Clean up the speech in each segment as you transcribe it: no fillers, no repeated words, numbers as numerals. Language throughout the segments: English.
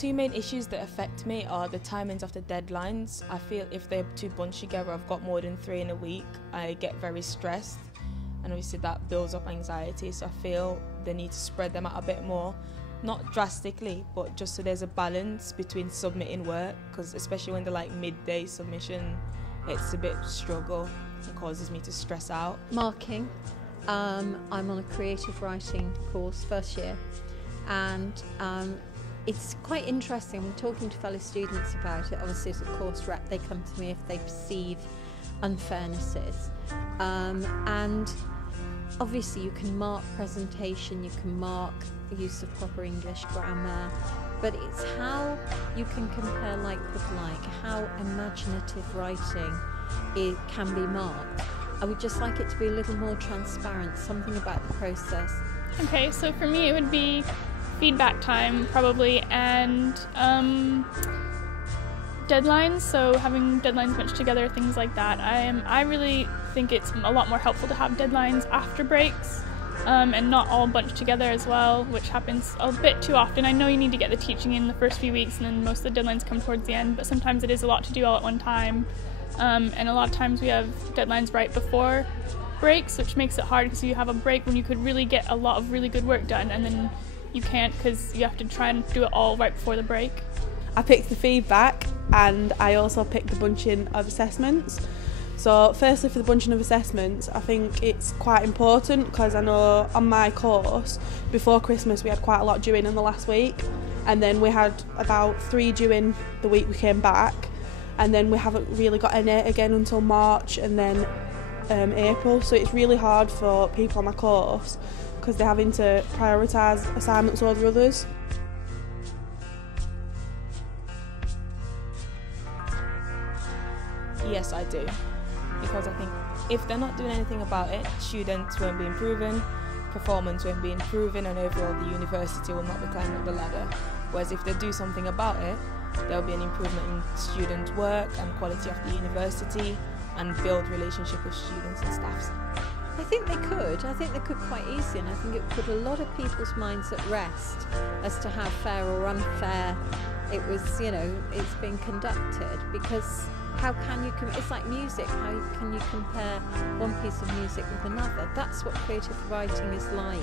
two main issues that affect me are the timings of the deadlines. I feel if they're too bunched together, I've got more than 3 in a week, I get very stressed, and obviously that builds up anxiety, so I feel they need to spread them out a bit more. Not drastically, but just so there's a balance between submitting work, because especially when they're like midday submission, it's a bit struggle and causes me to stress out. Marking. I'm on a creative writing course, first year, and it's quite interesting. I'm talking to fellow students about it. Obviously, as a course rep, they come to me if they perceive unfairnesses, and obviously you can mark presentation, you can mark the use of proper English grammar, but it's how you can compare like with like, how imaginative writing can be marked. I would just like it to be a little more transparent, something about the process. Okay, so for me it would be feedback time probably, and deadlines, so having deadlines bunched together, things like that. I really think it's a lot more helpful to have deadlines after breaks, and not all bunched together as well, which happens a bit too often. I know you need to get the teaching in the first few weeks and then most of the deadlines come towards the end, but sometimes it is a lot to do all at one time. And a lot of times we have deadlines right before breaks, which makes it hard because you have a break when you could really get a lot of really good work done, and then you can't because you have to try and do it all right before the break. I picked the feedback, and I also picked the bunching of assessments. So firstly, for the bunching of assessments, I think it's quite important because I know on my course before Christmas we had quite a lot due in the last week, and then we had about 3 due in the week we came back, and then we haven't really got any again until March and then April, so it's really hard for people on my course because they're having to prioritise assignments over others. Yes, I do, because I think if they're not doing anything about it, students won't be improving, performance won't be improving, and overall the university will not be climbing up the ladder. Whereas if they do something about it, there'll be an improvement in student work and quality of the university, and build relationship with students and staffs. I think they could. I think they could quite easily, and I think it would put a lot of people's minds at rest as to how fair or unfair it was, it's being conducted. Because how can you, it's like music, how can you compare one piece of music with another? That's what creative writing is like.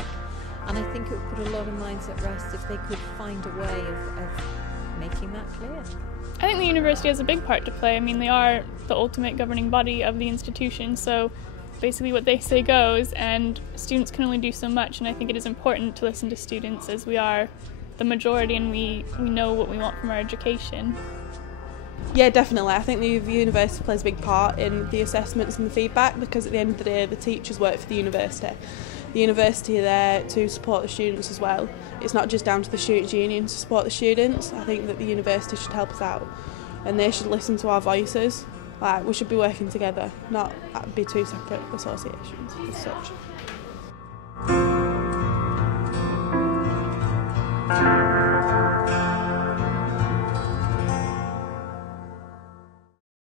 And I think it would put a lot of minds at rest if they could find a way of making that clear. I think the university has a big part to play. I mean, they are the ultimate governing body of the institution, so basically what they say goes, and students can only do so much, and I think it is important to listen to students as we are the majority and we know what we want from our education. Yeah, definitely. I think the university plays a big part in the assessments and the feedback, because at the end of the day the teachers work for the university. The university are there to support the students as well. It's not just down to the students' union to support the students. I think that the university should help us out and they should listen to our voices. Like, we should be working together, not be two separate associations as such.